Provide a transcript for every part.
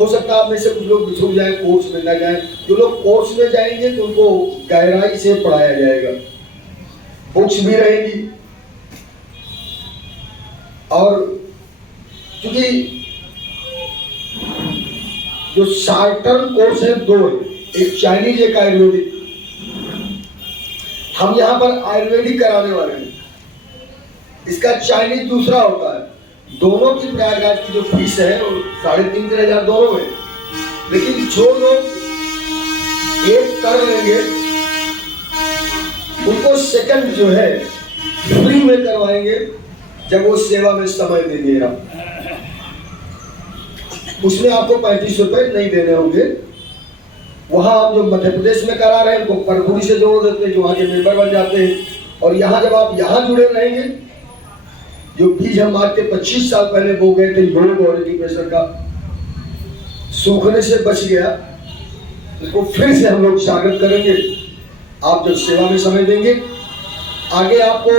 हो सकता है आप में से कुछ लोग बिछुड़ जाए, कोर्स में ना जाए। जो लोग कोर्स में जाएंगे तो उनको गहराई से पढ़ाया जाएगा, बुक्स भी रहेगी। और क्योंकि जो शॉर्ट टर्म कोर्स है दो है, एक चाइनीज एक आयुर्वेदिक। हम यहाँ पर आयुर्वेदिक कराने वाले हैं, इसका चाइनीज दूसरा होता है। दोनों की प्रयागराज की जो फीस है वो 3,500 3 हज़ार दोनों में। लेकिन जो लोग एक कर लेंगे उनको सेकंड जो है फ्री में करवाएंगे जब वो सेवा में समय देंगे। आप उसमें आपको 35 रुपए नहीं देने होंगे। वहां हम जो मध्य प्रदेश में करा रहे हैं उनको परपुरी से जोड़ देते हैं, जो वहां के मेंबर बन जाते हैं। और यहाँ जब आप यहाँ जुड़े रहेंगे, जो बीज हम आज के 25 साल पहले बो गए थे योग और एजुकेशन का, सूखने से बच गया, इसको फिर से हम लोग स्वागत करेंगे। आप जब सेवा में समय देंगे, आगे आपको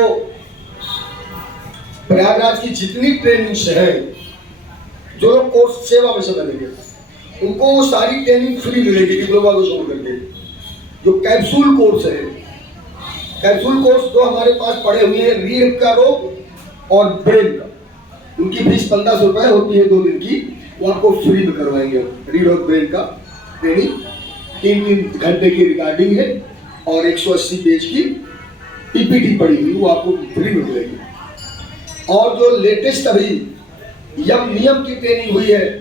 प्रयागराज की जितनी ट्रेनिंग्स है, जो लोग कोर्स सेवा में समय देंगे उनको वो सारी ट्रेनिंग फ्री मिलेगी डिप्लोमा को छोड़ करके। जो कैप्सूल कोर्स है, कैप्सूल कोर्स दो हमारे पास पड़े हुए हैं, रीढ़ का रोग और ब्रेन का। उनकी फीस 1500 रुपए होती है 2 दिन की, वो आपको फ्री में करवाएंगे। रीढ़ और ब्रेन का ट्रेनिंग 3 घंटे की रिकॉर्डिंग है और 180 पेज की पीपीटी पड़ी हुई, वो आपको फ्री में मिलेगी। और जो लेटेस्ट अभी यम नियम की ट्रेनिंग हुई है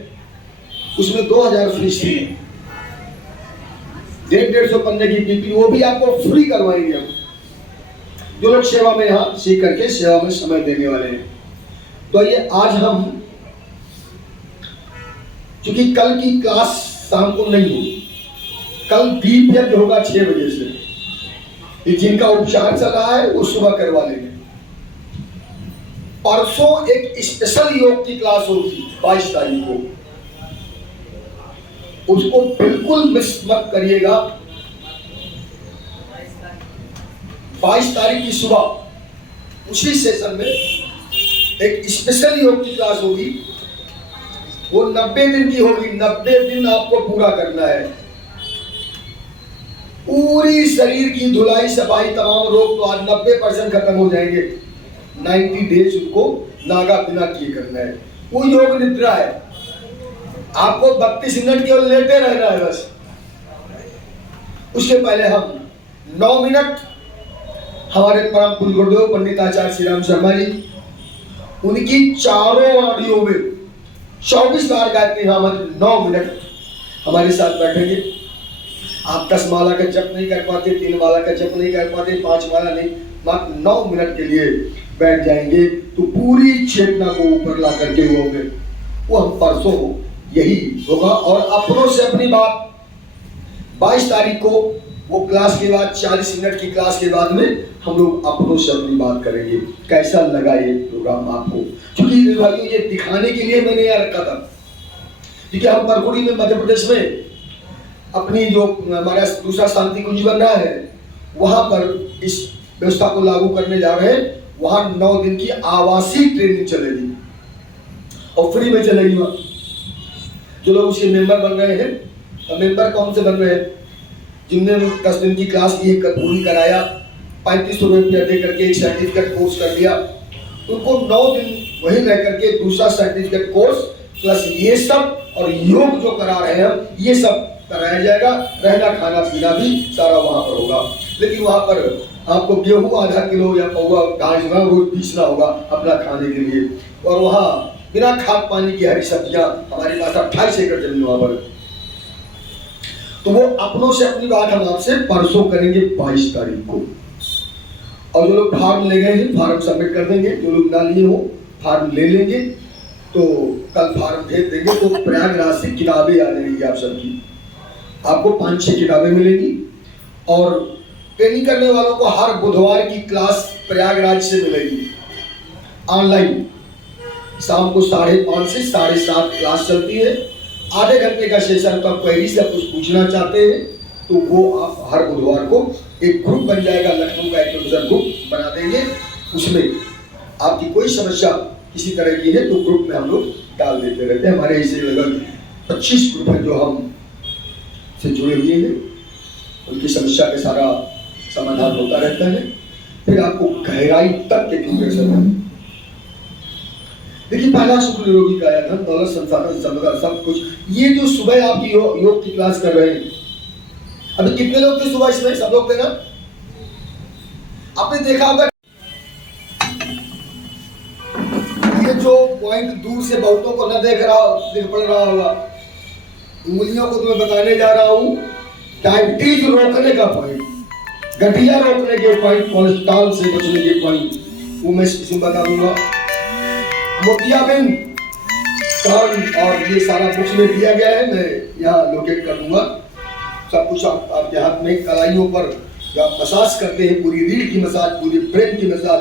उसमें 2000 फीस थी, 150 पन्ने की पीपीटी, वो भी आपको फ्री करवाएंगे हम, जो लोग सेवा में यहाँ सीख करके सेवा में समय देने वाले हैं। तो ये आज हम, क्योंकि कल की क्लास शाम को नहीं होगी, कल दीप यज्ञ होगा 6 बजे से। जिनका उपचार चल रहा है वो सुबह करवा लेंगे। परसों एक स्पेशल योग की क्लास होगी 22 तारीख को, उसको बिल्कुल मिस मत करिएगा। 22 तारीख की सुबह उसी सेशन में एक स्पेशल योग की क्लास होगी। वो 90 दिन की होगी। 90 दिन आपको पूरा करना है। पूरी शरीर की धुलाई सफाई, तमाम रोग तो आज 90% खत्म हो जाएंगे। 90 डेज उनको नागा बिना किए करना है। वो योग निद्रा है, आपको 32 मिनट केवल लेटे रहना है बस। उसके पहले हम 9 मिनट हमारे परम पूज्य गुरुदेव पंडित आचार्य श्री राम शर्मा जी, उनकी चारों ऑडियो में 24 बार गायत्री नामक 9 मिनट हमारे साथ बैठेंगे। आप 10 माला का जप नहीं कर पाते, 3 माला का जप नहीं कर पाते, 5 माला नहीं, मात्र 9 मिनट के लिए बैठ जाएंगे तो पूरी चेतना को ऊपर ला करके वो हम परसों यही होगा। और अपनों से अपनी बात 22 तारीख को वो क्लास के बाद 40 मिनट की क्लास के बाद में हम लोग अपनों से अपनी बात करेंगे। कैसा लगा ये प्रोग्राम आपको? क्योंकि भाइयों ये दिखाने के लिए मैंने यहाँ रखा था, क्योंकि हम परकुड़ी में मध्य प्रदेश में अपनी जो हमारा दूसरा शांति कुंज बन रहा है वहां पर इस व्यवस्था को लागू करने जा रहे हैं। वहां 9 दिन की आवासीय ट्रेनिंग चलेगी और फ्री में चलेगी। वहां जो लोग उसके मेंबर बन रहे हैं, तो मेंबर कौन से बन रहे हैं? जिनने 10 दिन की क्लास की पूरी कराया, 3500 रुपये दे करके एक सर्टिफिकेट कोर्स कर लिया, उनको 9 दिन वहीं रह करके दूसरा सर्टिफिकेट कोर्स प्लस ये सब और योग जो करा रहे हैं ये सब कराया जाएगा। रहना खाना पीना भी सारा वहां पर होगा। लेकिन वहां पर आपको गेहूं आधा किलो या पौवा 2.5 ग्राम रोज पीसना होगा अपना खाने के लिए। और वहां बिना खाद पानी की हरी सब्जियां, हमारे पास 28 एकड़ जमीन वहां पर। तो वो अपनों से अपनी बात हम आपसे परसों करेंगे 22 तारीख को। और जो लोग फार्म ले गए हैं फार्म सबमिट कर देंगे, जो लोग ना लिए हो फार्म ले लेंगे। तो कल फार्म भेज देंगे तो प्रयागराज से किताबें आ जाएंगी आप सबकी, आपको 5-6 किताबें मिलेंगी। और ट्रेनिंग करने वालों को हर बुधवार की क्लास प्रयागराज से मिलेगी ऑनलाइन। शाम को 5:30 से 7:30 क्लास चलती है। आधे घंटे का सेशन। तो आप क्वेरी से कुछ पूछना चाहते हैं तो वो आप हर बुधवार को एक ग्रुप बन जाएगा, लखनऊ का एक ग्रुप बना देंगे। उसमें आपकी कोई समस्या किसी तरह की है तो ग्रुप में हम लोग डाल देते रहते हैं। हमारे ऐसे लगभग 25 ग्रुप हैं जो हम से जुड़े हुए हैं, उनकी समस्या का सारा समाधान होता रहता है। फिर आपको गहराई तक के प्रोग्रेशन है। देखिए, पहला सुख निरोगी काया धन दौलत संसाधन संपदा सब कुछ, ये जो सुबह आप योग की क्लास कर रहे हैं, अभी कितने लोग थे सुबह इसमें? सब लोग थे ना? आपने देखा होगा ये जो पॉइंट दूर से बहुतों को न दिख पड़ रहा होगा, उंगलियों को तुम्हें बताने जा रहा हूं, डायबिटीज रोकने का पॉइंट, गठिया रोकने के पॉइंट, कोलेस्ट्रॉल से बचने के पॉइंट, वो मैं इसमें बता दूंगा। मोतियाबिंद कर्ण और ये सारा बुक्स में दिया गया है, मैं यहाँ लोकेट कर दूंगा सब कुछ। आपके हाथ में कलाइयों पर आप मसाज करते हैं, पूरी रीढ़ की मसाज, पूरी ब्रेन की मसाज,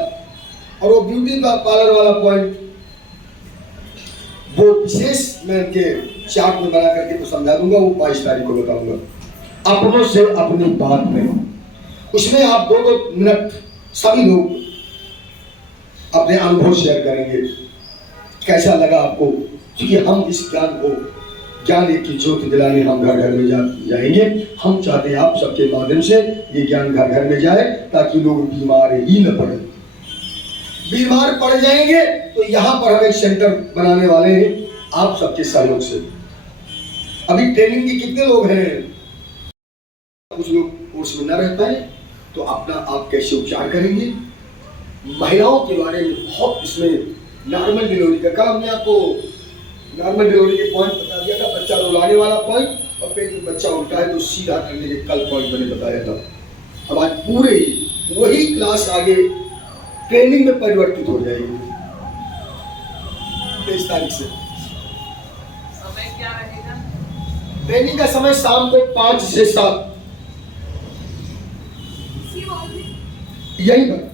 और वो ब्यूटी का पार्लर वाला पॉइंट, वो विशेष मैं उनके चार्ट में बना करके तो समझा दूंगा, वो 22 तारीख को बताऊंगा। अपनों से अपनी बात में, उसमें आप 2-2 मिनट सभी लोग अपने अनुभव शेयर करेंगे, कैसा लगा आपको। क्योंकि हम इस ज्ञान को, ज्ञान की ज्योत दिलाने हम घर घर में जाएंगे। हम चाहते हैं आप सबके माध्यम से ये ज्ञान घर घर में जाए, ताकि लोग बीमार ही न पड़े। बीमार पड़ जाएंगे तो यहाँ पर हम एक सेंटर बनाने वाले हैं आप सबके सहयोग से। अभी ट्रेनिंग के कितने लोग हैं? कुछ लोग कोर्स में न रह पाए तो अपना आप कैसे उपचार करेंगे। महिलाओं के बारे में बहुत इसमें नॉर्मल डिलीवरी का काम, हमने आपको नॉर्मल डिलीवरी के पॉइंट बता दिया था, बच्चा रुलाने वाला पॉइंट, और पेट में बच्चा उल्टा है तो सीधा करने के कल पॉइंट मैंने बताया था। अब आज पूरे वही क्लास आगे ट्रेनिंग में परिवर्तित हो जाएगी 23 तारीख से। समय क्या रहेगा? ट्रेनिंग का समय शाम को 5 से 7 यही पर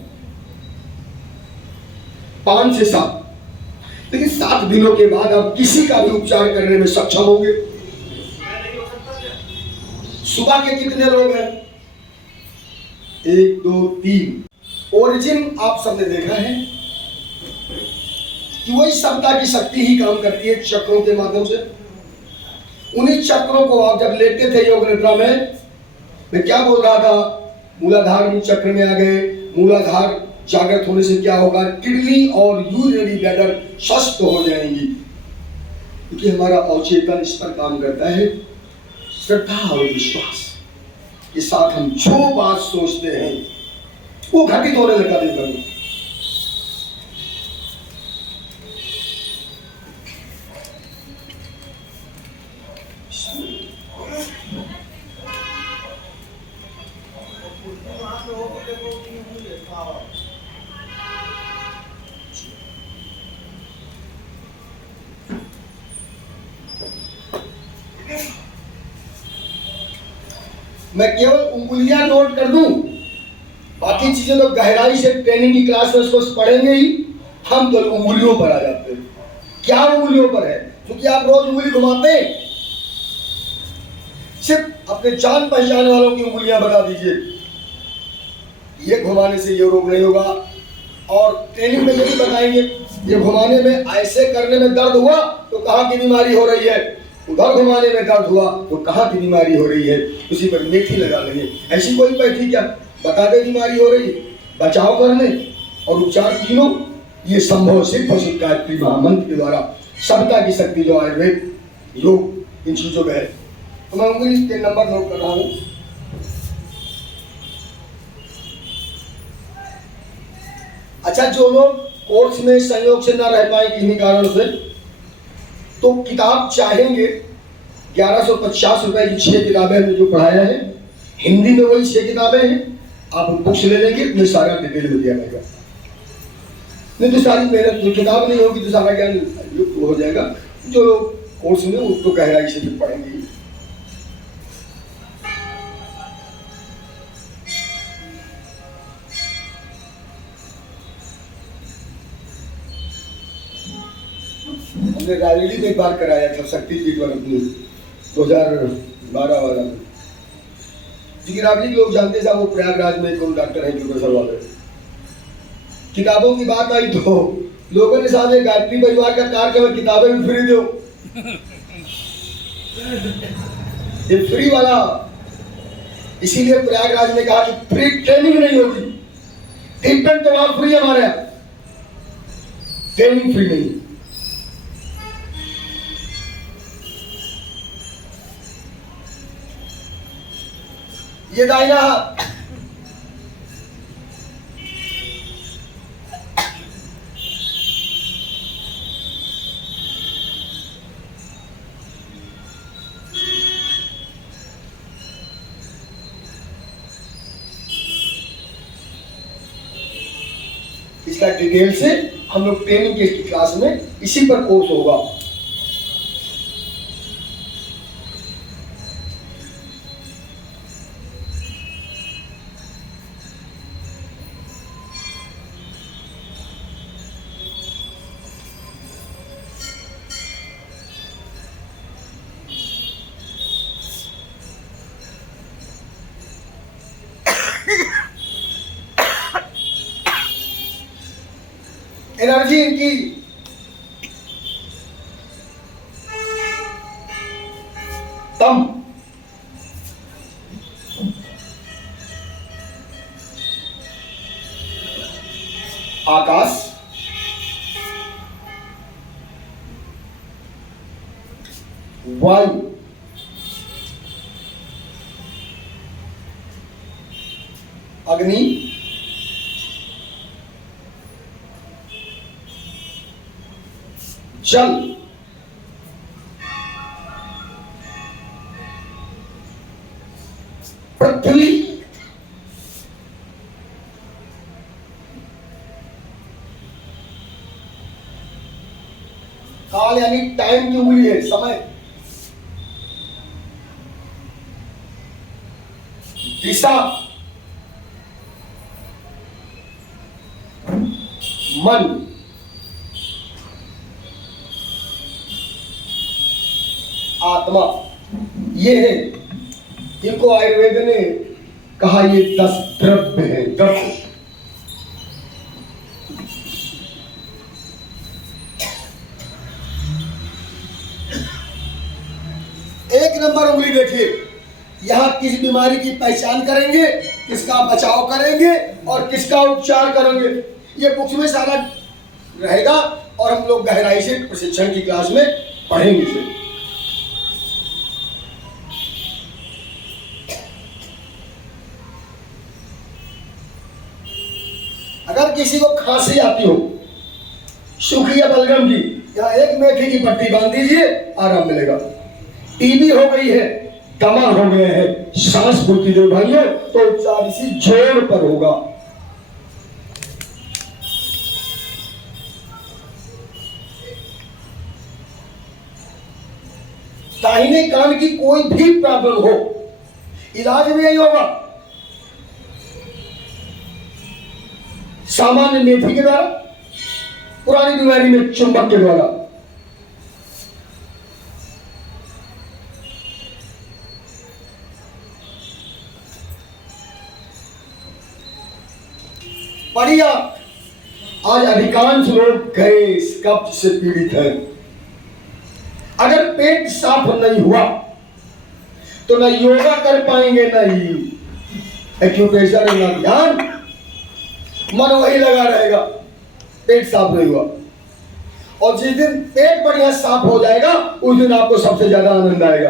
5 से 7। लेकिन 7 दिनों के बाद आप किसी का भी उपचार करने में सक्षम होंगे। सुबह के कितने लोग हैं? 1 2 3। ओरिजिन आप सबने देखा है कि वही समता की शक्ति ही काम करती है चक्रों के माध्यम से। उन्हीं चक्रों को आप जब लेते थे योग निद्रा में, मैं क्या बोल रहा था? मूलाधार चक्र में आ गए। मूलाधार जागृत होने से क्या होगा? किडनी और यूरिनरी ब्लैडर स्वस्थ हो जाएंगी, क्योंकि हमारा अवचेतन इस पर काम करता है। श्रद्धा और विश्वास के साथ हम जो बात सोचते हैं वो घटित होने लगा देगा। मैं केवल उंगलियां नोट कर दूं, बाकी चीजें तो गहराई से ट्रेनिंग की क्लास में उसको पढ़ेंगे ही। हम तो उंगलियों पर आ जाते हैं। क्या उंगलियों पर है? क्योंकि आप रोज उंगली घुमाते हैं। सिर्फ अपने जान पहचान वालों की उंगलियां बता दीजिए, ये घुमाने से ये रोग नहीं होगा। और ट्रेनिंग में यही बताएंगे, ये घुमाने में, ऐसे करने में दर्द हुआ तो कहाँ की बीमारी हो रही है, उधर घुमाने में दर्द हुआ तो कहाँ की बीमारी हो रही है, उसी पर मेथी लगा लेंगे। ऐसी कोई पैथी क्या बता दे बीमारी हो रही है, बचाव करने और उपचार तीनों ये संभव सिर्फ हो सकता है गायत्री महामंत्र के द्वारा। सभ्यता की शक्ति जो आयुर्वेद योग इन चीजों में है। तो मैं उंगली के नंबर नोट कर रहा हूं। अच्छा, जो लोग कोर्स में संयोग से न रह पाए किसी कारण से, तो किताब चाहेंगे 1150 रुपए की 6 किताबें हमने जो पढ़ाया है, हिंदी में वही 6 किताबें हैं। आप बुक्स ले लेंगे तो सारा डिटेल में दिया जाएगा। नहीं तो सारी मेहनत, जो किताब नहीं होगी तो सारा ज्ञान लुप्त हो जाएगा। जो लोग कोर्स में उसको गहराई से भी पढ़ेंगे। हमने रायली में एक बार कराया था शक्तिपीठ वाला 2012 वाला में। रावली के लोग जानते साहब, वो प्रयागराज में कोई डॉक्टर है प्रोफेसर वाले। किताबों की बात आई तो लोगों ने साहब गायत्री परिवार का कार्यक्रम किताबें भी फ्री दो। ये फ्री वाला, इसीलिए प्रयागराज ने कहा कि फ्री ट्रेनिंग नहीं होगी। ट्रीटमेंट तो वहां फ्री है, हमारे यहाँ ट्रेनिंग फ्री नहीं। ये दाहिना हाथ इसका डिटेल से हम लोग ट्रेनिंग की क्लास में इसी पर कोर्स होगा। एनर्जी इनकी तम, आकाश, वायु, अग्नि, जल, पृथ्वी, काल यानी टाइम की उंगली है, समय, दिशा, मन, आत्मा। ये है, इनको आयुर्वेद ने कहा ये 10 द्रव्य है। द्रव्य एक नंबर उंगली देखिए, यहां किस बीमारी की पहचान करेंगे, किसका बचाव करेंगे और किसका उपचार करेंगे, ये बुक्स में सारा रहेगा और हम लोग गहराई से प्रशिक्षण की क्लास में पढ़ेंगे इसे। अगर किसी को खांसी आती हो, सूखी या बलगम की, यहाँ एक मेथी की पट्टी बांध दीजिए, आराम मिलेगा। टीबी हो गई है, दमा हो गया है, सांस फूलती दे भाइयों, तो उपचार इसी जोड़ पर होगा। दाहिने कान की कोई भी प्रॉब्लम हो, इलाज भी यही होगा, सामान्य मेथी के द्वारा, पुरानी बीमारी में चुंबक के द्वारा। बढ़िया। आज अधिकांश लोग गैस कब्ज से पीड़ित हैं। अगर पेट साफ नहीं हुआ तो ना योगा कर पाएंगे, ना ही एक्यूप्रेशर, ना ध्यान, मन वही लगा रहेगा, पेट साफ नहीं हुआ। और जिस दिन पेट बढ़िया साफ हो जाएगा उस दिन आपको सबसे ज्यादा आनंद आएगा।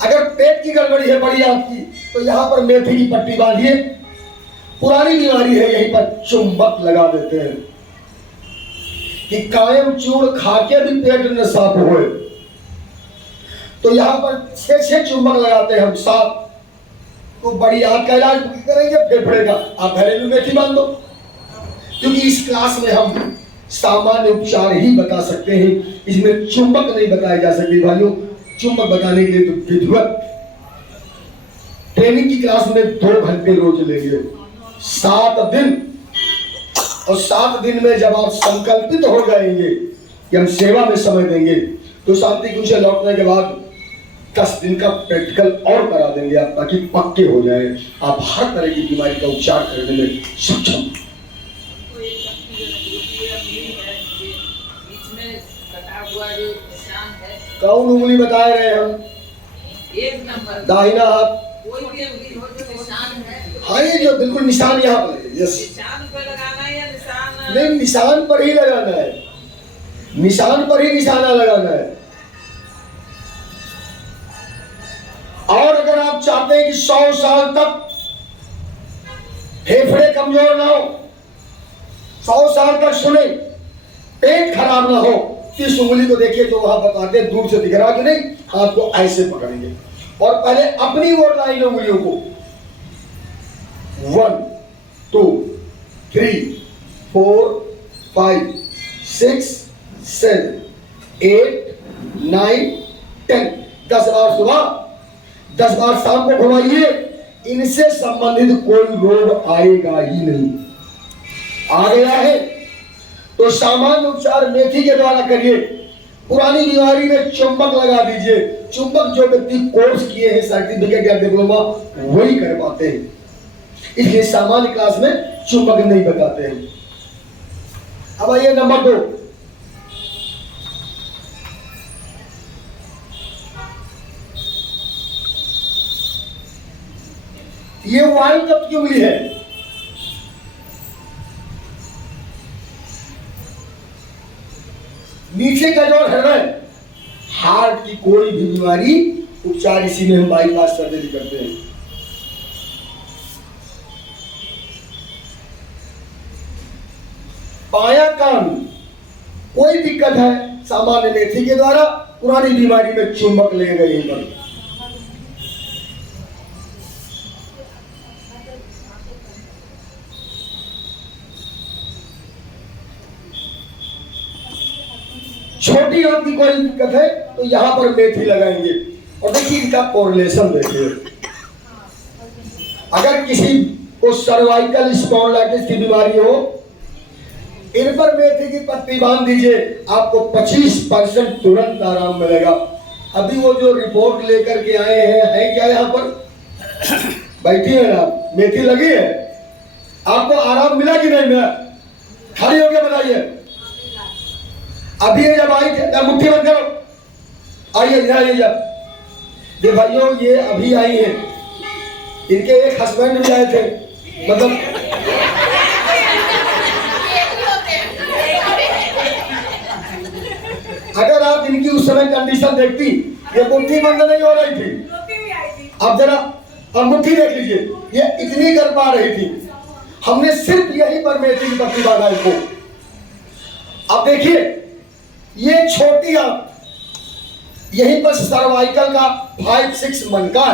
अगर पेट की गड़बड़ी है बढ़िया आपकी, तो यहां पर मेथी की पट्टी बांधिए, पुरानी बीमारी है यहीं पर चुंबक लगा देते हैं कि कायम चूर्ण खा के भी पेट न साफ होए, तो यहां पर 6 चुंबक लगाते हैं हम, 7। तो बड़ी आंत का इलाज करेंगे, फेफड़े का आप घरेलू मेथी बांध दो। क्योंकि इस क्लास में हम सामान्य उपचार ही बता सकते हैं, इसमें चुंबक नहीं बताए जा सकते भाइयों। चुंबक बताने के लिए तो विधिवत ट्रेनिंग की क्लास में 2 घंटे रोज लेंगे, 7 दिन। और 7 दिन में जब आप संकल्पित हो जाएंगे कि हम सेवा में समय देंगे, तो शांति कुंज से लौटने के बाद 10 दिन का प्रैक्टिकल और करा देंगे आप, ताकि पक्के हो जाए, आप हर तरह की बीमारी का उपचार करने में सक्षम। बीच में कटा हुआ जो निशान है? कौन उंगली बता रहे हैं हम? एक नंबर। दाहिना हाथ। कोई भी उंगली हो जो निशान है। हाँ, ये जो बिल्कुल निशान यहाँ पर है। यस। निशान पे लगाना है या निशान? नहीं, निशान पर ही लगाना है, निशान पर ही निशाना लगाना है। और अगर आप चाहते हैं कि 100 साल तक फेफड़े कमजोर ना हो, 100 साल तक सुने, पेट खराब ना हो, इस उंगली को देखिए तो वहां बताते हैं, दूर से दिख रहा कि नहीं, आपको ऐसे पकड़ेंगे और पहले अपनी ओर लाएंगे उंगलियों को। 1 2 3 4 5 6 7 8 9 10। 10 बार सुबह, 10 बार शाम को घुमाइए। इनसे संबंधित कोई रोग आएगा ही नहीं। आ गया है तो सामान्य उपचार मेथी के द्वारा करिए। पुरानी बीमारी में चुंबक लगा दीजिए। चुंबक जो व्यक्ति कोर्स किए हैं, सर्टिफिकेट या डिप्लोमा, वही कर पाते हैं, इसलिए सामान्य क्लास में चुंबक नहीं बताते हैं। अब आइए नंबर 2। ये वायु तत्व की उंगली है। नीचे का जो हृदय, हार्ट की कोई भी बीमारी उपचार इसी में हम बाईपास सर्जरी करते हैं। बायां कान, कोई दिक्कत है, सामान्य मेथी के द्वारा पुरानी बीमारी में चुंबक ले गए पर। छोटी आंत की कोई दिक्कत है तो यहां पर मेथी लगाएंगे। और देखिए इनका कोरिलेशन देखिए। अगर किसी को सर्वाइकल स्पॉन्डिलाइटिस की बीमारी हो, इन पर मेथी की पत्ती बांध दीजिए, आपको 25% तुरंत आराम मिलेगा। अभी वो जो रिपोर्ट लेकर के आए हैं, है क्या यहाँ पर? बैठी है ना, मेथी लगी है, आपको आराम मिला कि नहीं मिला? खड़ी होकर बताइए। अभी ये जब आई थे, मुट्ठी बंद करो, आइए इधर आइए। जब ये भाइयों ये अभी आई हैं, इनके एक हस्बैंड भी आए थे, मतलब अगर आप इनकी उस समय कंडीशन देखती, ये मुट्ठी बंद नहीं हो रही थी। अब जरा अब मुट्ठी देख लीजिए, ये इतनी कर पा रही थी। हमने सिर्फ यही पर मेथी की पत्ती बांधा इनको। अब देखिए ये छोटी आंत, यहीं पर सर्वाइकल का 5-6 मनका,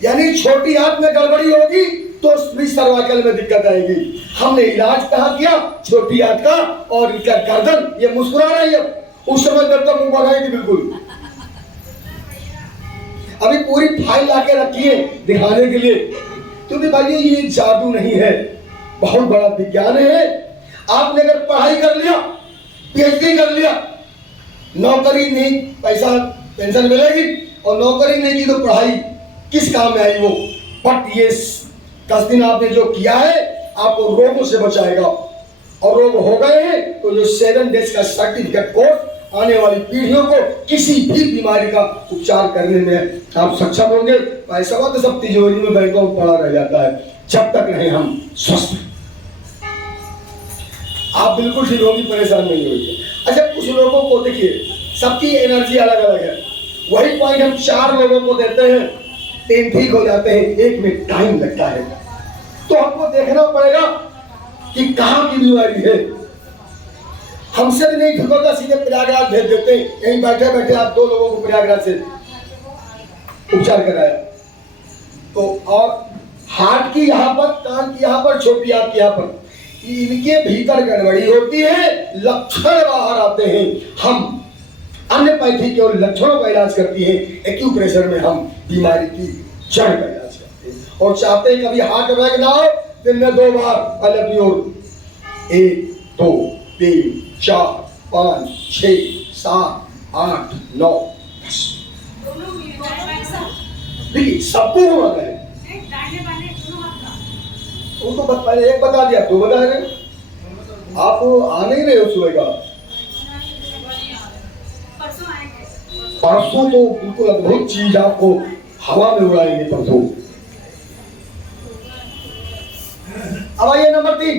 यानी छोटी आंत में गड़बड़ी होगी तो भी सर्वाइकल में दिक्कत आएगी। हमने इलाज कहाँ किया? छोटी आंत का। और इनका गर्दन, ये मुस्कुरा रही है, उस समय गर्दन मुंह बन रही थी बिल्कुल। अभी पूरी फाइल लाके रखी है दिखाने के लिए, क्योंकि भाइयों ये जादू नहीं है, बहुत बड़ा विज्ञान है। आपने अगर पढ़ाई कर लिया, पीएचडी कर लिया, नौकरी नहीं, पैसा पेंशन मिलेगी, और नौकरी नहीं की तो पढ़ाई किस काम में आई वो। बट ये 10 दिन आपने जो किया है, आपको रोगों से बचाएगा। और रोग हो गए हैं तो जो 7 डेज का सर्टिफिकेट कोर्स आने वाली पीढ़ियों को किसी भी बीमारी का उपचार करने में आप सक्षम होंगे। पैसा तो सब तिजोरी में बैंकों में पड़ा रह जाता है, जब तक रहे हम स्वस्थ। आप बिल्कुल ठीक होगी, परेशान नहीं होगी। अच्छा, कुछ लोगों को देखिए, सबकी एनर्जी अलग अलग है। वही पॉइंट हम 4 लोगों को देते हैं, 3 ठीक हो जाते हैं, 1 में टाइम लगता है। तो हमको देखना पड़ेगा कि कहाँ की बीमारी है। हमसे भी नहीं ठीक होता, सीधे प्रयागराज भेज देते हैं। यहीं बैठे बैठे आप 2 लोगों को प्रयागराज से उपचार कराया। तो और हार्ट की यहाँ पर, कान की यहाँ पर, छोटी आंत की यहाँ पर, इनके भीतर गड़बड़ी होती है, लक्षण बाहर आते हैं। हम अन्यपैथी के और लक्षणों का इलाज करती है, एक्यूप्रेशर में हम बीमारी की जड़ का इलाज करते हैं। और चाहते हैं कभी हार्ट अटैक ना हो, दिन में 2 बार अलग योर 1 2 3 4 5 6 7 8 9 10। देखिए सबको होता है, वो तो पहले एक बता दिया, 2 बता रहे। आप आ नहीं रहे हो सुबह का? परसों तो बिल्कुल अद्भुत चीज आपको हवा में उड़ाएंगे परसों। अब आइए नंबर 3।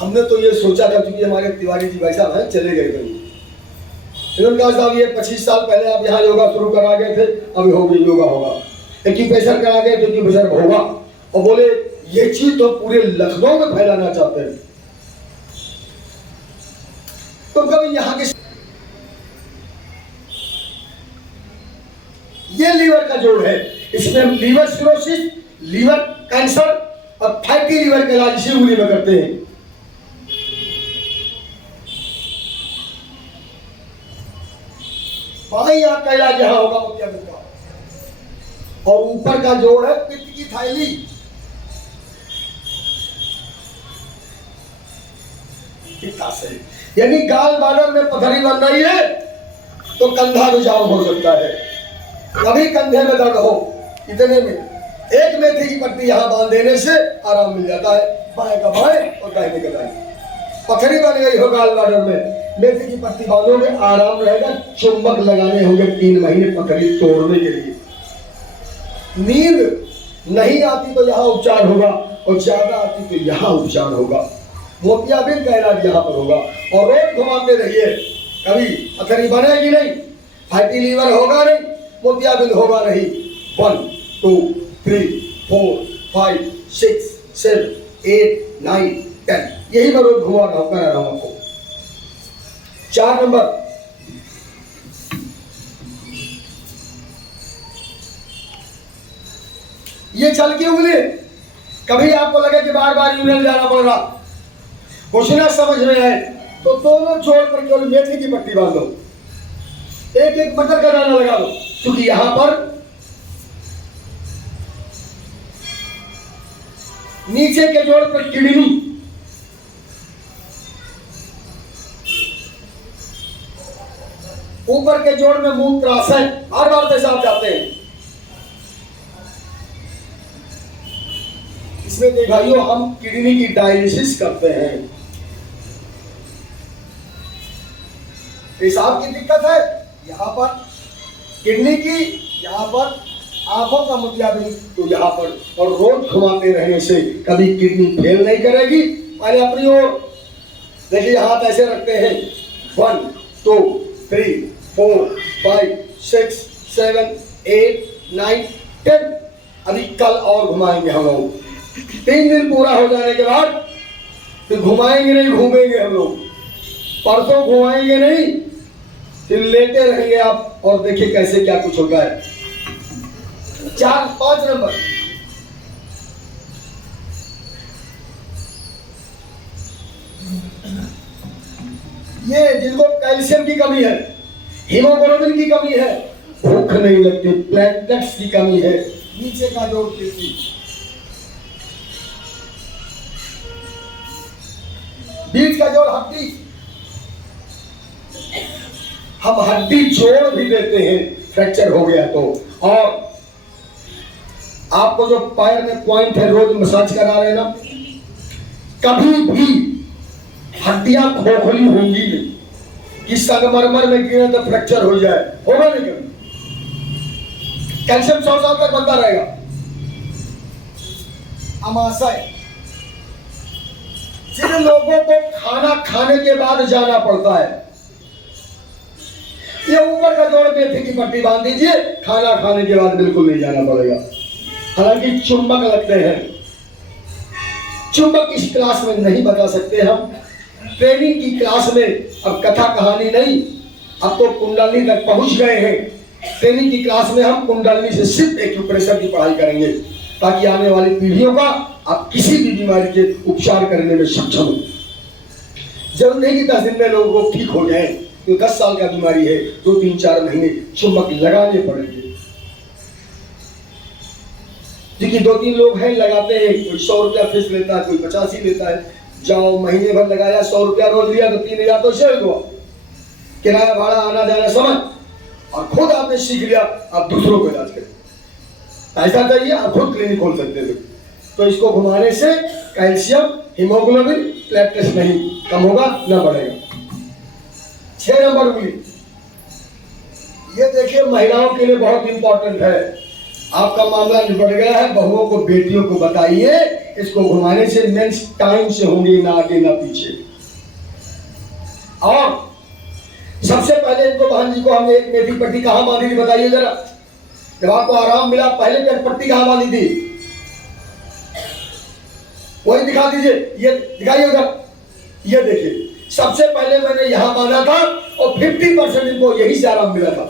हमने तो ये सोचा था, क्योंकि हमारे तिवारी जी भाई साहब हैं, चले गए कहीं। इन्होंने कहा साहब ये 25 साल पहले आप यहाँ योगा शुरू करा गए थे, अभी हो गई योगा होगा। एक्यूप्रेशर करा गए तो एक्यूप्रेशर होगा, और बोले ये चीज तो पूरे लखनऊ में फैलाना चाहते हैं। तो कभी यहाँ के ये लीवर का जोड़ है, इसमें हम लीवर सिरोसिस, लीवर कैंसर और फैटी लीवर का इलाज इसी उंगली में करते हैं। बाई आंख का इलाज यहां होगा मोतियाबिंद का, और ऊपर का जोड़ है पित्त की थैली। से यानी गाल बाडर में पथरी बन रही है तो कंधा भी जाम हो सकता है, कभी कंधे में दर्द हो, इतने में एक मेथी की पट्टी यहां बांध देने से आराम मिल जाता है, बाएं का बाएं और दाहिने का दाहिने। पथरी बन गई हो गाल बाडर में, मेथी की पट्टी बांधोगे आराम रहेगा। चुंबक लगाने होंगे 3 महीने पथरी तोड़ने के लिए। नींद नहीं आती तो यहाँ उपचार होगा, और ज्यादा आती तो यहाँ उपचार होगा। मोतियाबिंद का इलाज यहाँ पर होगा, और रोज घुमाते रहिए, कभी पथरी बनेगी नहीं, फैटी लीवर होगा नहीं, मोतियाबिंद होगा नहीं। 1 2 3 4 5 6 7 8 9 10 यही मैं रोज घुमा रहा हूँ आपको। 4 नंबर, ये चल की उंगली, कभी आपको लगे कि बार बार यूरिन जाना पड़ रहा, कुछ ना समझ में आए, तो दोनों जोड़ पर केवल मेथी की पट्टी बांध दो, एक एक मटर का दाना लगा दो, क्योंकि यहां पर नीचे के जोड़ पर किडनी, ऊपर के जोड़ में मूत्राशय, बार बार पेशाब जाते हैं। इसमें देखिए हम किडनी की डायलिसिस करते हैं। पेशाब की दिक्कत है यहाँ पर, किडनी की यहाँ पर, आंखों का मोतियाबिंद तो यहाँ पर, और रोज घुमाते रहने से कभी किडनी फेल नहीं करेगी। पहले अपनी ओर देखिए, हाथ ऐसे रखते हैं, 1 2 3 4 5 6 7 8 9 10। अभी कल और घुमाएंगे हम लोग, 3 दिन पूरा हो जाने के बाद फिर घुमाएंगे नहीं, घूमेंगे हम लोग। परसों घुमाएंगे नहीं, फिर लेटे रहेंगे आप, और देखिए कैसे क्या कुछ होता है। 5 नंबर, ये जिनको कैल्शियम की कमी है, हीमोग्लोबिन की कमी है, भूख नहीं लगती, प्लेटलेट्स की कमी है, नीचे का जोड़ किडनी, बीच का जोड़ हड्डी, हम हड्डी जोड़ भी देते हैं फ्रैक्चर हो गया तो। और आपको जो पैर में पॉइंट है रोज मसाज करा रहे ना, कभी भी हड्डियां खोखली होंगी नहीं कि संगमरमर में गिरे तो फ्रैक्चर हो जाए, होगा नहीं कभी। कैल्शियम 100 साल तक बनता रहेगा। अमाशय, जिन लोगों को खाना खाने के बाद जाना पड़ता है, ये ऊपर का जोड़ मेथी की पट्टी बांध दीजिए, खाना खाने के बाद बिल्कुल नहीं जाना पड़ेगा। हालांकि चुंबक लगते हैं, चुंबक इस क्लास में नहीं बता सकते हम, ट्रेनिंग की क्लास में अब कथा कहानी नहीं, अब तो कुंडलनी तक पहुंच गए हैं। ट्रेनिंग की क्लास में हम कुंडलनी से सिर्फ एक्यूप्रेशर की पढ़ाई करेंगे, ताकि आने वाली पीढ़ियों का आप किसी भी बीमारी के उपचार करने में सक्षम हो। जरूर नहीं कि 10 दिन में लोगों को ठीक हो जाए, तो 10 साल का बीमारी है, 2 3 4 महीने चुंबक लगाने पड़ेंगे। क्योंकि 2-3 लोग हैं लगाते हैं, कोई 100 रुपया फीस लेता है, कोई 50 ही लेता है। जाओ महीने भर लगाया, 100 रुपया रोज लिया तो 3000 तो शेयर हुआ, किराया भाड़ा आना जाना समझ, और खुद आपने सीख लिया, आप दूसरों को इलाज करें। ऐसा चाहिए आप खुद क्लिनिक खोल सकते थे। तो इसको घुमाने से कैल्शियम, हीमोग्लोबिन, प्लेटलेट्स नहीं कम होगा, ना बढ़ेगा। 6 नंबर उंगली, ये देखिए महिलाओं के लिए बहुत इंपॉर्टेंट है। आपका मामला निपट गया है, बहुओं को बेटियों को बताइए, इसको घुमाने से मेंस टाइम से होंगे, ना आगे ना पीछे। और सबसे पहले इनको बहन जी को हमने एक मेथी पट्टी कहां बांधी थी बताइए जरा, जब आपको आराम मिला पहले पेट पट्टी कहां बांधी थी वही दिखा दीजिए, ये दिखाइए उधर, ये देखिए सबसे पहले मैंने यहां बांधा था और 50% इनको यही से आराम मिला था।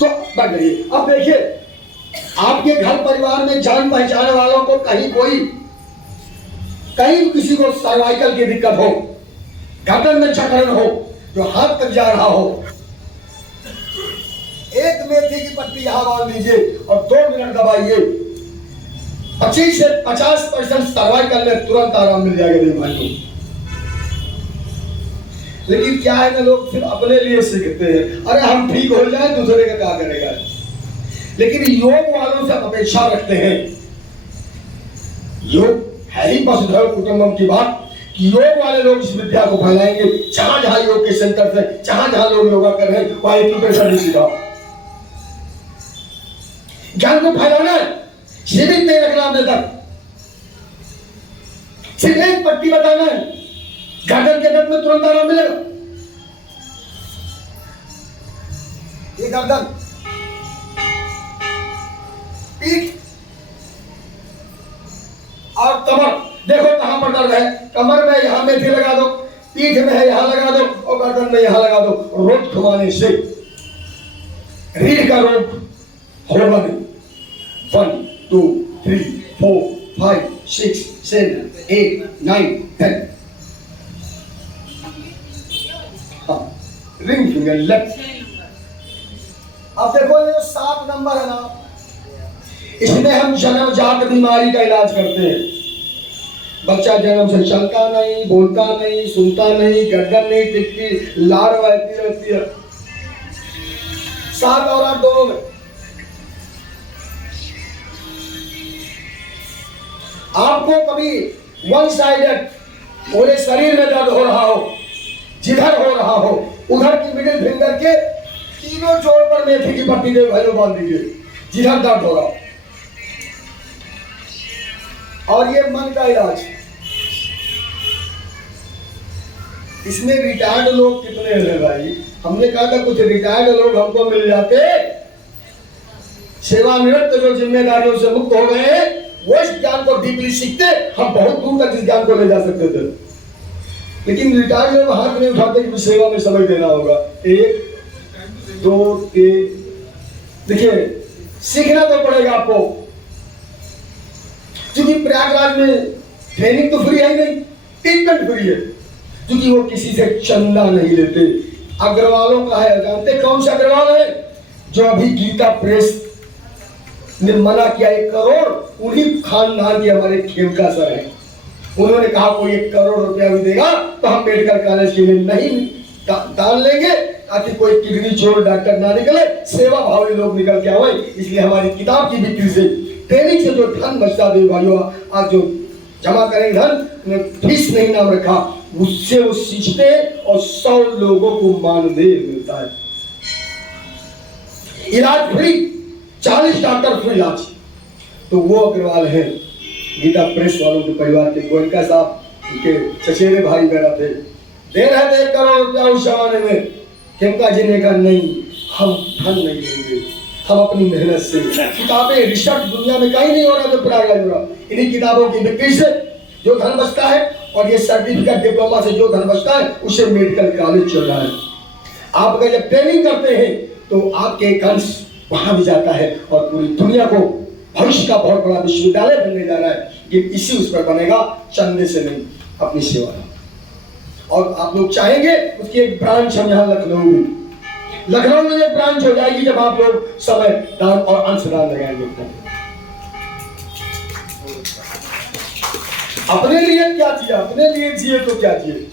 तो बढ़ गई। अब देखिए आपके घर परिवार में जान पहचान वालों को कहीं किसी को सर्वाइकल की दिक्कत हो, गर्दन में जकड़न हो, जो हाथ तक जा रहा हो, एक मेथी की पट्टी यहां बांध लीजिए और 2 मिनट दबाइए, 25 से 50% सर्वाइकल में तुरंत आराम मिल जाएगा देव भाई को। लेकिन क्या है ना, लोग सिर्फ अपने लिए सीखते हैं, अरे हम ठीक हो जाए दूसरे का क्या करेगा। लेकिन योग वालों से अपेक्षा रखते हैं, योग है ही वसुधैव कुटुंबकम की बात, कि योग वाले लोग इस विद्या को फैलाएंगे। जहां जहां योग के सेंटर से, जहां जहां लोग योगा कर रहे हैं, वहां एजुकेशन भी सिखाओ, ज्ञान को फैलाना है, सीमित नहीं रखना अपने तक। सिर्फ एक पट्टी बताना है, गर्दन के दर्द में तुरंत आराम मिलेगा। ये गर्दन, पीठ और कमर, देखो कहां पर दर्द है, कमर में यहां मेथी लगा दो, पीठ में है यहां लगा दो और गर्दन में यहां लगा दो। रोज घुमाने से रीढ़ का रोग होगा नहीं। 1 2 3 4 5 6 7 8 9 10। हाँ, रिंग फिंगर लेफ्ट। अब देखो ये 7 नंबर है ना, इसमें हम जन्मजात बीमारी का इलाज करते हैं। बच्चा जन्म से चलता नहीं, बोलता नहीं, सुनता नहीं, गर्दन नहीं टिकती, लार बहती रहती है, 7 और 8 दोनों में। आपको कभी वन साइडेड पूरे शरीर में दर्द हो रहा हो, जिधर हो रहा हो उधर की मिडिल फिंगर के तीनों जोड़ पर मेथी की पट्टी दे भाई बांध दीजिए, जिधर दर्द हो रहा हो। और ये मन का इलाज, इसमें रिटायर्ड लोग कितने हैं भाई, हमने कहा था कुछ रिटायर्ड लोग हमको मिल जाते, सेवानिवृत्त जो जिम्मेदारियों से मुक्त हो गए, वो इस ज्ञान को डीपली सीखते, हम बहुत दूर तक इस ज्ञान को ले जा सकते थे। लेकिन रिटायर्ड लोग हाथ नहीं उठाते कि सेवा में समय देना होगा। 1 2 3, देखिए सीखना तो पड़ेगा आपको, क्योंकि प्रयागराज में ट्रेनिंग तो फ्री है नहीं, ट्रीटमेंट फ्री है, क्योंकि वो किसी से चंदा नहीं लेते। अग्रवालों का है, जानते कौन सा अग्रवाल है, जो अभी गीता प्रेस ने मना किया 1 करोड़, उन्हीं खानदान के हमारे खेमका सर है। उन्होंने कहा कोई 1 करोड़ रुपया भी देगा तो हम मेडिकल कॉलेज के लिए नहीं दान लेंगे, ताकि कोई किडनी चोर डॉक्टर ना निकले, सेवा भावी लोग निकल के आए। इसलिए हमारी किताब की बिक्री से, ट्रेनिंग से जो धन बचता दे भाइयों, आज जो जमा करेंगे धन, फीस नहीं नाम रखा, उससे वो सीखते और 100 लोगों को मानदेय मिलता है। इलाज फ्री, 40 डॉक्टर फ्री इलाज। तो वो अग्रवाल है, गीता प्रेस वालों के परिवार के गोयनका साहब, उनके चचेरे भाई मेरा थे, दे रहे थे 1 करोड़ रुपया उस जमाने में। खेमका जी ने कहा नहीं, हम धन नहीं लेंगे, हम अपनी मेहनत से, किताबें रिसर्च दुनिया में कहीं नहीं हो रहा जो प्रयागराज हो रहा, इन्हीं किताबों की बिक्री से जो धन बचता है, और ये सर्टिफिकेट डिप्लोमा से जो धन बचता है, उससे मेडिकल कॉलेज चल रहा है। आप अगर जब ट्रेनिंग करते हैं तो आपके एक अंश वहां भी जाता है, और पूरी दुनिया को भविष्य का बहुत बड़ा विश्वविद्यालय बनने जा रहा है। ये इसी उस पर बनेगा, चंदे से नहीं, अपनी सेवा। और आप लोग चाहेंगे उसकी एक ब्रांच हम यहाँ लखनऊ में एक ब्रांच हो जाएगी, जब आप लोग समय दान और अंशदान लगाएंगे। अपने लिए क्या चाहिए, अपने लिए जिए तो क्या चाहिए,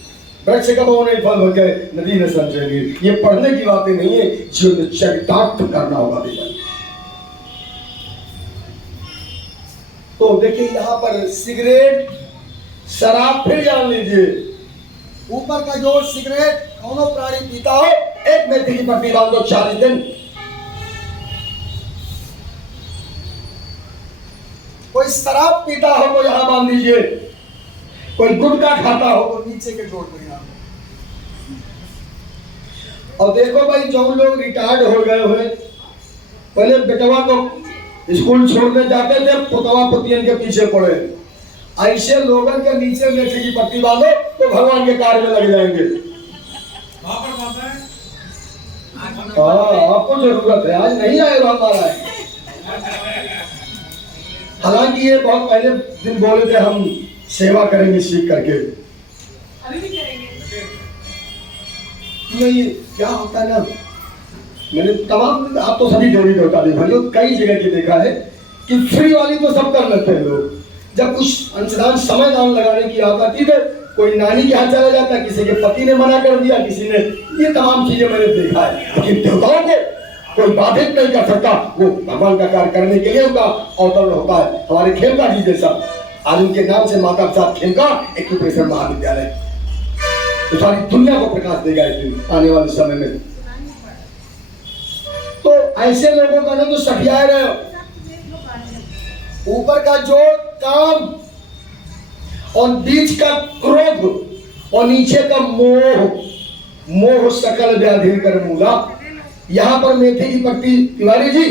वृक्ष कमाओ नहीं फल हो गए, नदी न संचय। ये पढ़ने की बातें नहीं है, जीवन में चरितार्थ करना होगा बेटा। तो देखिए यहाँ पर सिगरेट, शराब, फिर जान लीजिए ऊपर का जो सिगरेट कौनो प्राणी पीता हो, एक मेथी की पट्टी बांध दो 40 दिन। कोई शराब पीता हो तो यहां बांध दीजिए, कोई गुटखा खाता हो तो नीचे के जोड़ में यहां। और देखो भाई, जो लोग रिटायर्ड हो गए हुए, पहले बेटवा को स्कूल छोड़ने जाते थे, पुतवा पुतियन के पीछे पड़े, ऐसे लोगों के नीचे मेथी की पट्टी बांधो तो भगवान के कार्य में लग जाएंगे। हाँ, आपको जरूरत है, आज नहीं आए हमारा है। हालांकि ये बहुत पहले दिन बोले थे हम सेवा करेंगे सीख करके, अभी भी करेंगे। नहीं क्या होता है ना, मैंने तमाम, आप तो सभी देवी देवता दे भाइयों कई जगह की देखा है कि फ्री वाली तो सब कर लेते हैं लोग, जब कुछ अंशदान समय दान लगाने की आती है, कोई नानी के यहाँ चला जाता, किसी के पति ने मना कर दिया, किसी ने, ये तमाम चीजें मैंने देखा है। लेकिन देवताओं को कोई बाधित नहीं कर सकता, वो भगवान का कार्य करने के लिए उनका अवतरण होता है। हमारे खेमका जी जैसा, आज उनके नाम से माता प्रसाद खेमका एक्यूप्रेशर महाविद्यालय, तो सारी दुनिया को प्रकाश देगा इस दिन आने वाले समय में। तो ऐसे लोगों का ना तो सठियाए रहे, ऊपर का जो काम और बीच का क्रोध और नीचे का मोह, मोह सकल व्याधि कर मूला। यहाँ पर मेथी की पट्टी, तिवारी जी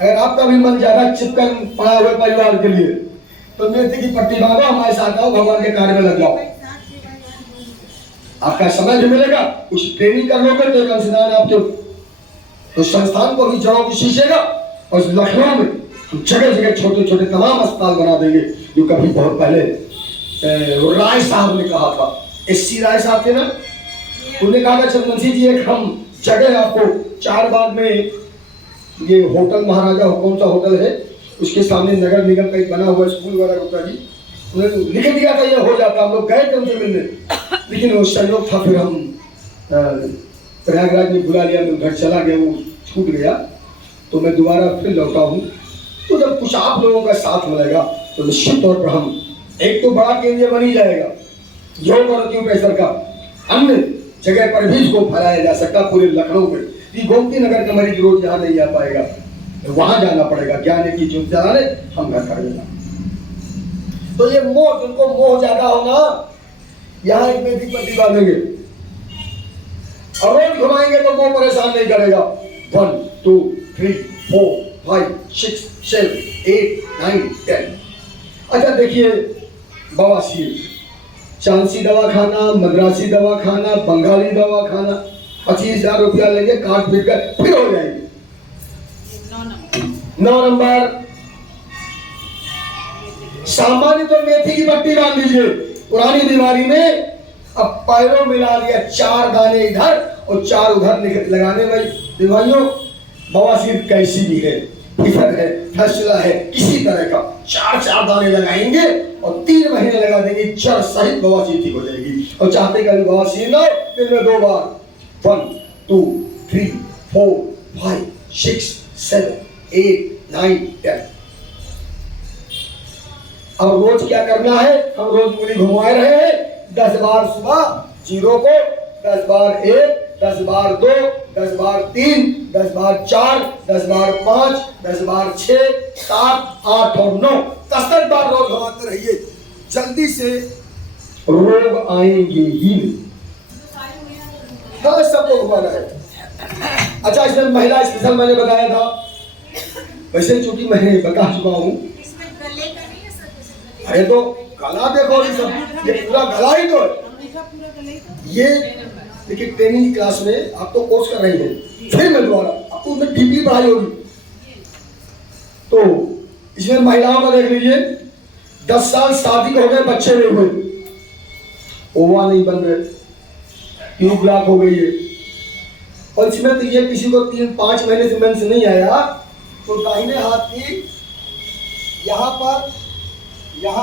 अगर आपका भी मन ज्यादा चिपकन पड़ा हुआ परिवार के लिए, तो मेथी की पट्टी बांधो, हमारे साथ आओ, भगवान के कार्य में लग जाओ, आपका समय भी मिलेगा। कुछ ट्रेनिंग कर लोगे तो एक अंशदान आपके तो संस्थान को भी जड़ों को सींचेगा। और लखनऊ में जगह जगह छोटे छोटे तमाम अस्पताल बना देंगे, जो कभी बहुत पहले राय साहब ने कहा था, एससी राय साहब थे ना, उन्होंने कहा था चंद्रवंशी जी एक हम जगह आपको चारबाग में, ये होटल महाराजा कौन सा होटल है, उसके सामने नगर निगम का एक बना हुआ स्कूल वगैरह होता जी, उन्होंने लिख दिया था ये हो जाता। हम लोग गए थे उनसे मिलने, लेकिन वो संयोग था, फिर हम प्रयागराज में बुला लिया, मैं उधर चला गया, वो छूट गया, तो मैं दोबारा फिर लौटा हूँ। तो जब कुछ आप लोगों का साथ मिलेगा तो निश्चित तौर पर हम एक तो बड़ा केंद्र बनी जाएगा योग और एक्यूप्रेशर का, अन्य जगह पर भी इसको फैलाया जा सकता पूरे लखनऊ में। ये गोमती नगर का मरीज रोज यहाँ नहीं आ पाएगा, वहां जाना पड़ेगा, ज्ञान की ज्योति जलाने, हम घर कर देना। तो ये मोह, जिनको मोह ज्यादा होना, यहाँ एक मेथी पट्टी बांधेंगे और रोज घुमाएंगे तो मोह परेशान नहीं करेगा। 1 2 3 4 5 6 7 8 9 10। अच्छा देखिए, बवासीर, चांसी दवाखाना, मद्रासी दवाखाना, बंगाली दवाखाना, 25,000 रुपया लेंगे, काट पीट कर फिर हो जाएगी। 9 नंबर सामान्य तो मेथी की पट्टी बांध लीजिए, पुरानी बीमारी में अब पैरों मिला लिया, 4 दाने इधर और 4 उधर लगाने वाली बीमारियों, बवासीर कैसी भी है, फिसर है, फैसला है, किसी तरह का 4 दाने लगाएंगे और 3 महीने लगा देंगे, जड़ सहित बवासीर ठीक हो जाएगी। और चाहते कभी बवासीर ना, दिन में 2 बार, 1 2 3 4 5 6 7 8 9 10। अब रोज क्या करना है, हम रोज पूरी घुमा रहे हैं, 10 बार सुबह 0 को, 10 बार 1, 10 बार 2, 10 बार 3, 10 बार 4, 10 बार 5, 10 बार 6, 7, 8 और 9, 10 बार रोज घुमाते रहिए, जल्दी से रोग आएंगे ही नहीं। हाँ, सबको घुमाना है। अच्छा, इसमें महिला स्पेशल मैंने बताया था, वैसे चूंकि मैं बता चुका हूँ। अरे तो गला देखो, ये पूरा गला ही तो है। ये देखिए, ट्रेनिंग क्लास में आप तो कोर्स कर रहे हैं, फिर मैं दोबारा आपको उसमें डीपली पढ़ाई होगी। तो इसमें महिलाओं का देख लीजिए, 10 साल शादी को हो गए, बच्चे नहीं हुए, ओवा नहीं बन रहे, ट्यूब ब्लॉक हो गई है, और इसमें तो ये किसी को 3-5 महीने से मेंस नहीं आया, तो दाहिने हाथ की यहाँ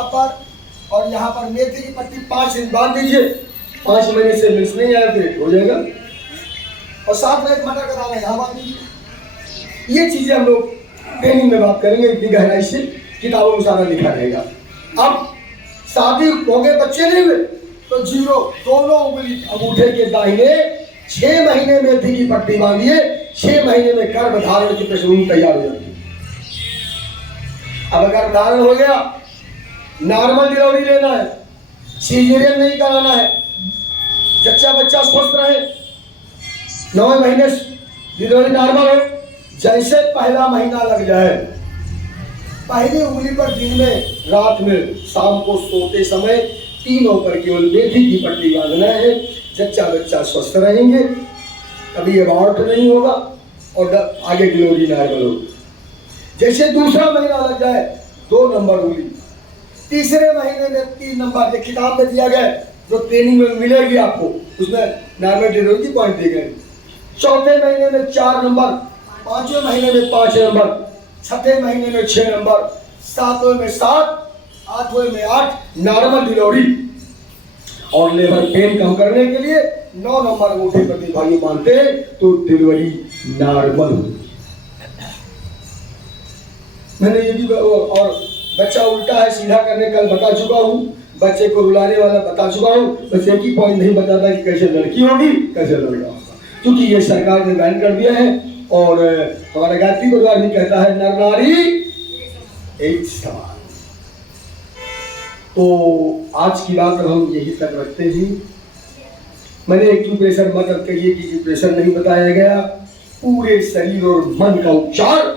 पर और यहाँ पर मेथी की पट्टी 5 दिन बांध दीजिए, 5 महीने से मेंस नहीं आया फिर हो जाएगा। और साथ में एक मटर का दाना यहाँ बांध दीजिए। ये चीजें हम लोग ट्रेनिंग में बात करेंगे, इतनी गहराई से किताबों में सारा लिखा रहेगा। अब शादी हो गए, बच्चे नहीं हुए, तो 0। दोनों उंगली अंगूठे के दाहिने 6 महीने मेथी की पट्टी बांधिए, 6 महीने में गर्भ धारण की प्रसूति तैयार हो जाती है। अब अगर धारण हो गया, नॉर्मल डिलीवरी लेना है, सीजरियन नहीं कराना है, जच्चा बच्चा स्वस्थ रहे, 9 महीने डिलीवरी नॉर्मल हो, जैसे पहला महीना लग जाए, पहली उंगली पर दिन में, रात में, शाम को सोते समय तीनों पर केवल मेथी की पट्टी बांधना है। जच्चा बच्चा स्वस्थ रहेंगे, कभी अबॉर्ट नहीं होगा और आगे डिलीवरी नॉर्मल होगी। जैसे दूसरा महीना लग जाए 2 नंबर उंगली, तीसरे महीने में 3 नंबर, ये किताब में दिया गया, जो ट्रेनिंग में मिलेगी आपको, उसमें नॉर्मल डिलीवरी की पॉइंट दिए गए। चौथे महीने में 4 नंबर, 5वें महीने में 5 नंबर, 6ठे महीने में 6 नंबर, 7वें में 7, 8वें में 8 नॉर्मल डिलीवरी। और लेबर पेन कम करने के लिए 9 नंबर अंगूठे प्रति भाई मानते हैं तो डिलीवरी नॉर्मल होती है। मैंने ये भी और बच्चा उल्टा है सीधा करने कल बता चुका हूँ, बच्चे को रुलाने वाला बता चुका हूँ, बस एक ही पॉइंट नहीं बताता कि कैसे लड़की होगी कैसे लड़का होगा, क्योंकि ये सरकार ने बैन कर दिया है। और हमारा गायत्री परिवार भी कहता है नर नारी एक समान। तो आज की बात हम यही तक रखते हैं। मैंने एक्यूप्रेशर मत कहिए कि एक्यूप्रेशर नहीं बताया गया, पूरे शरीर और मन का उपचार